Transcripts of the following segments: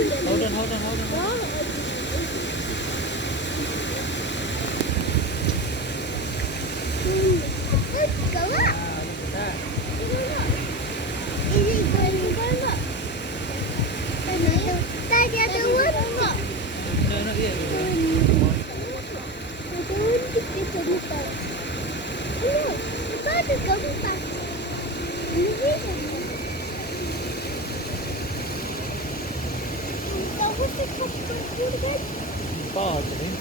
Hold on, hold on, hold on. Let's go up. Wow, look at that. Is it going up? Daddy, I don't want it. No, not yet. I don't want to get on the boat. Oh no, the boat is going back. So what's the top called again? Barge, I think.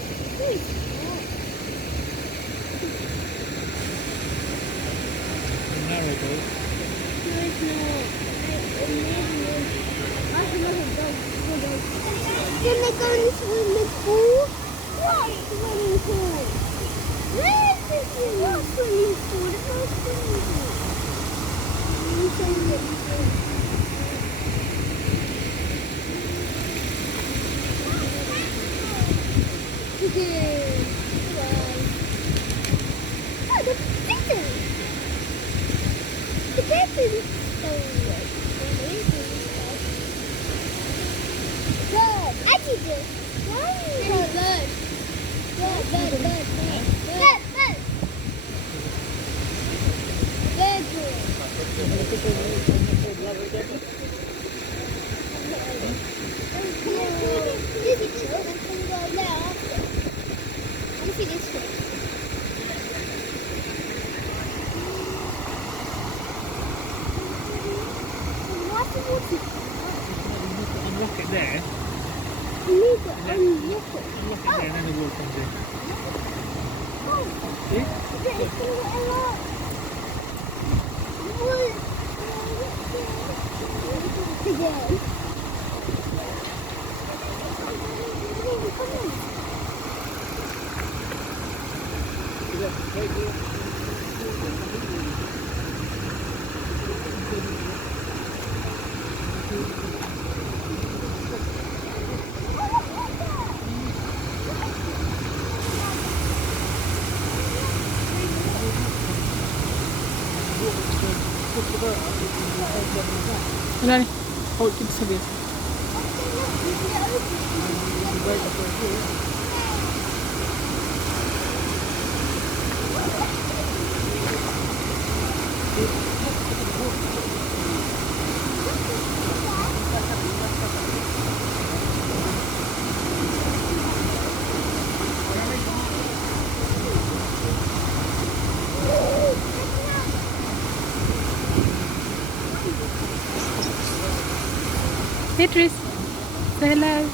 Narrow boat. No, it's not. Can they go in the swimming pool? What swimming pool? Where is this what swimming pool? There's no swimming pool. Okay. Oh, the pigeon! The pigeon! Bird! I see this. Bird. Bird. Unlock it there. You need to unlock it. Unlock it there and then the water comes in. See? It's going to unlock. Again. Eller, hold det så vet. Hey Tris, say hello.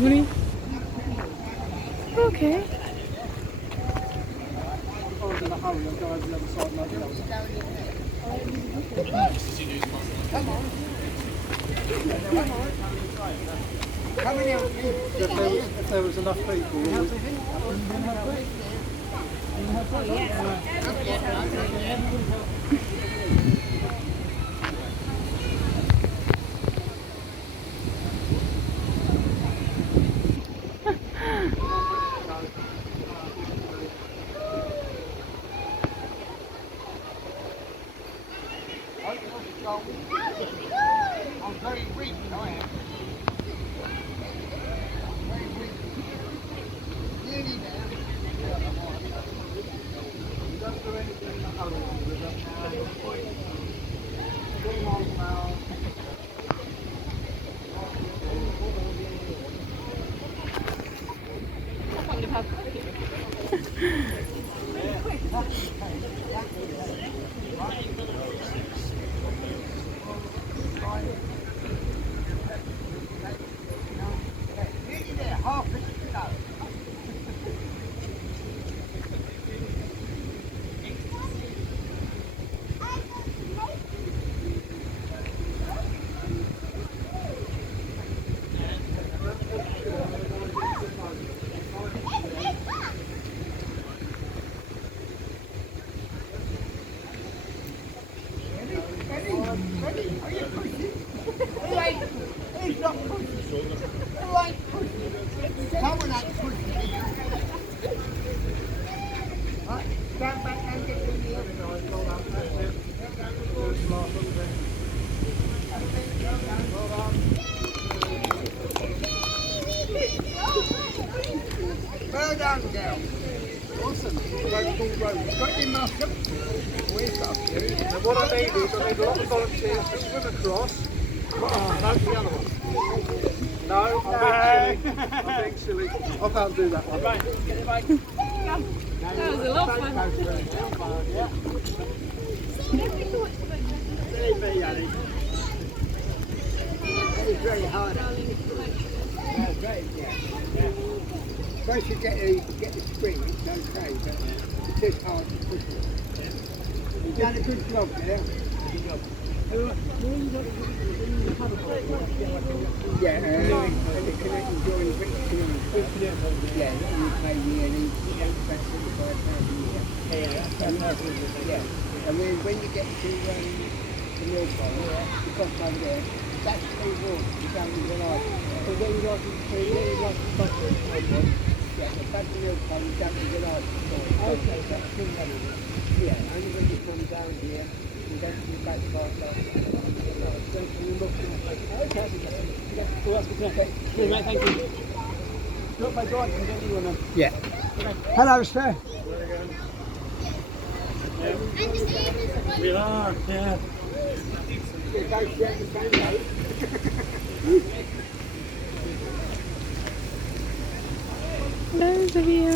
Really? Okay. Come on. Coming out. If there was enough people, we would. I'm very weak, I am. Very weak. Nearly there. We don't do anything other than 3 miles an hour. Nearly there, half an inch to go. He's not pushing. Who ain't pushing? Someone ain't pushing you. Right, stand back and get in the other side. Hold on, that's it. Hold on. Well done, girl. Awesome. Local road. Got your muscle. We've got to. And what I need is, I need a lot of volunteers to swim across. Oh, no, the other one. No, I'm being silly. I can't do that one. Right, get it right. That was a lot of fun. That is very hard. Yeah, great, yeah. Once you get the spring, it's okay, but it's just hard to push it. You've done a good job there. Good job. Yeah, and the connecting joint yeah, you pay yearly, £25 a year. Yeah, and when you get to the mill pond, the cost over there, that's free water, you don't even like it. So when you like the butter, yeah, the back of the mill pond, you don't even like it. Okay, that's too many. Yeah, only when you come down here, you go to the back part like that. Okay. Cool, that's good to know. Cheers, mate, thank you. Look, my dog can get you one then. Yeah. Hello, sir. We are, yeah. You both share the same road. Hello, Sophia.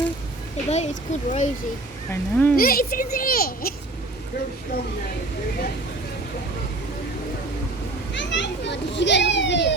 The boat is called Rosie. I know. It's in there! Feel strong now, do you? Oh, did you get it off the video?